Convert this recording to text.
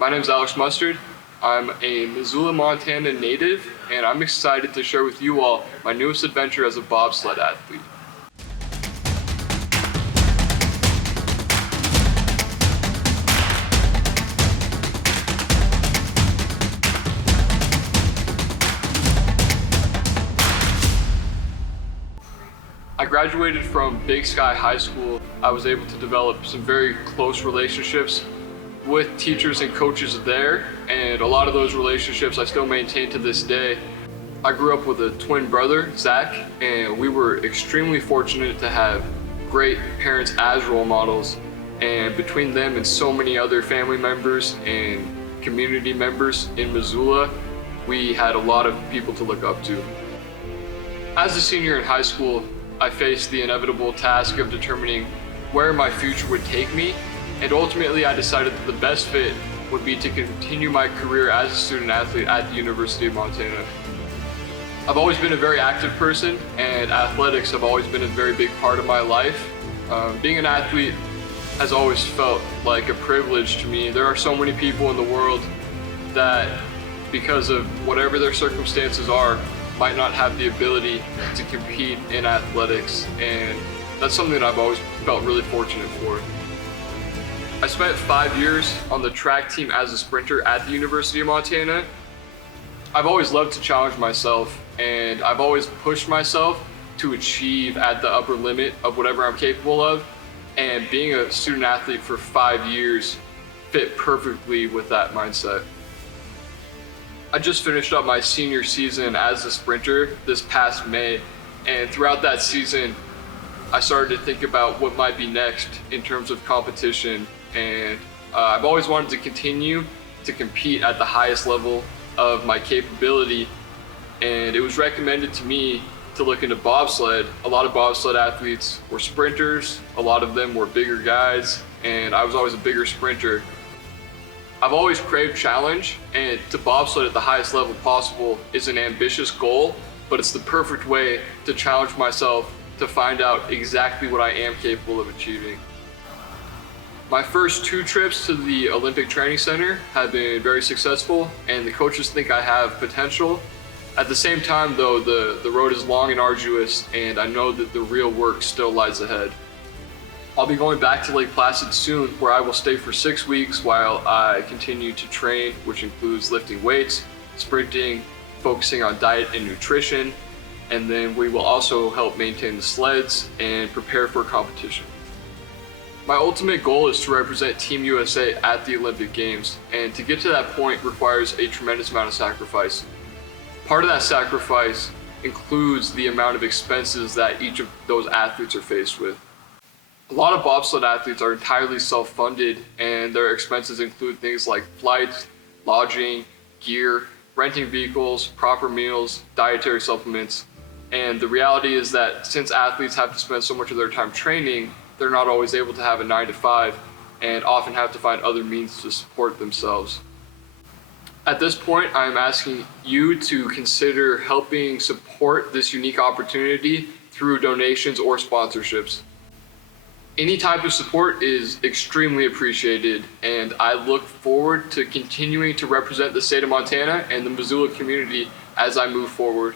My name is Alex Mustard. I'm a Missoula, Montana native, and I'm excited to share with you all my newest adventure as a bobsled athlete. I graduated from Big Sky High School. I was able to develop some very close relationships with teachers and coaches there, and a lot of those relationships I still maintain to this day. I grew up with a twin brother, Zach, and we were extremely fortunate to have great parents as role models, and between them and so many other family members and community members in Missoula, we had a lot of people to look up to. As a senior in high school, I faced the inevitable task of determining where my future would take me, and ultimately I decided that the best fit would be to continue my career as a student athlete at the University of Montana. I've always been a very active person, and athletics have always been a very big part of my life. Being an athlete has always felt like a privilege to me. There are so many people in the world that, because of whatever their circumstances are, might not have the ability to compete in athletics, and that's something that I've always felt really fortunate for. I spent 5 years on the track team as a sprinter at the University of Montana. I've always loved to challenge myself, and I've always pushed myself to achieve at the upper limit of whatever I'm capable of, and being a student athlete for 5 years fit perfectly with that mindset. I just finished up my senior season as a sprinter this past May, and throughout that season, I started to think about what might be next in terms of competition, and I've always wanted to continue to compete at the highest level of my capability, and it was recommended to me to look into bobsled. A lot of bobsled athletes were sprinters, a lot of them were bigger guys, and I was always a bigger sprinter. I've always craved challenge, and to bobsled at the highest level possible is an ambitious goal, but it's the perfect way to challenge myself to find out exactly what I am capable of achieving. My first 2 trips to the Olympic Training Center have been very successful, and the coaches think I have potential. At the same time though, the road is long and arduous, and I know that the real work still lies ahead. I'll be going back to Lake Placid soon, where I will stay for 6 weeks while I continue to train, which includes lifting weights, sprinting, focusing on diet and nutrition, and then we will also help maintain the sleds and prepare for competition. My ultimate goal is to represent Team USA at the Olympic Games, and to get to that point requires a tremendous amount of sacrifice. Part of that sacrifice includes the amount of expenses that each of those athletes are faced with. A lot of bobsled athletes are entirely self-funded, and their expenses include things like flights, lodging, gear, renting vehicles, proper meals, dietary supplements. And the reality is that since athletes have to spend so much of their time training, they're not always able to have a 9-to-5 and often have to find other means to support themselves. At this point, I'm asking you to consider helping support this unique opportunity through donations or sponsorships. Any type of support is extremely appreciated, and I look forward to continuing to represent the state of Montana and the Missoula community as I move forward.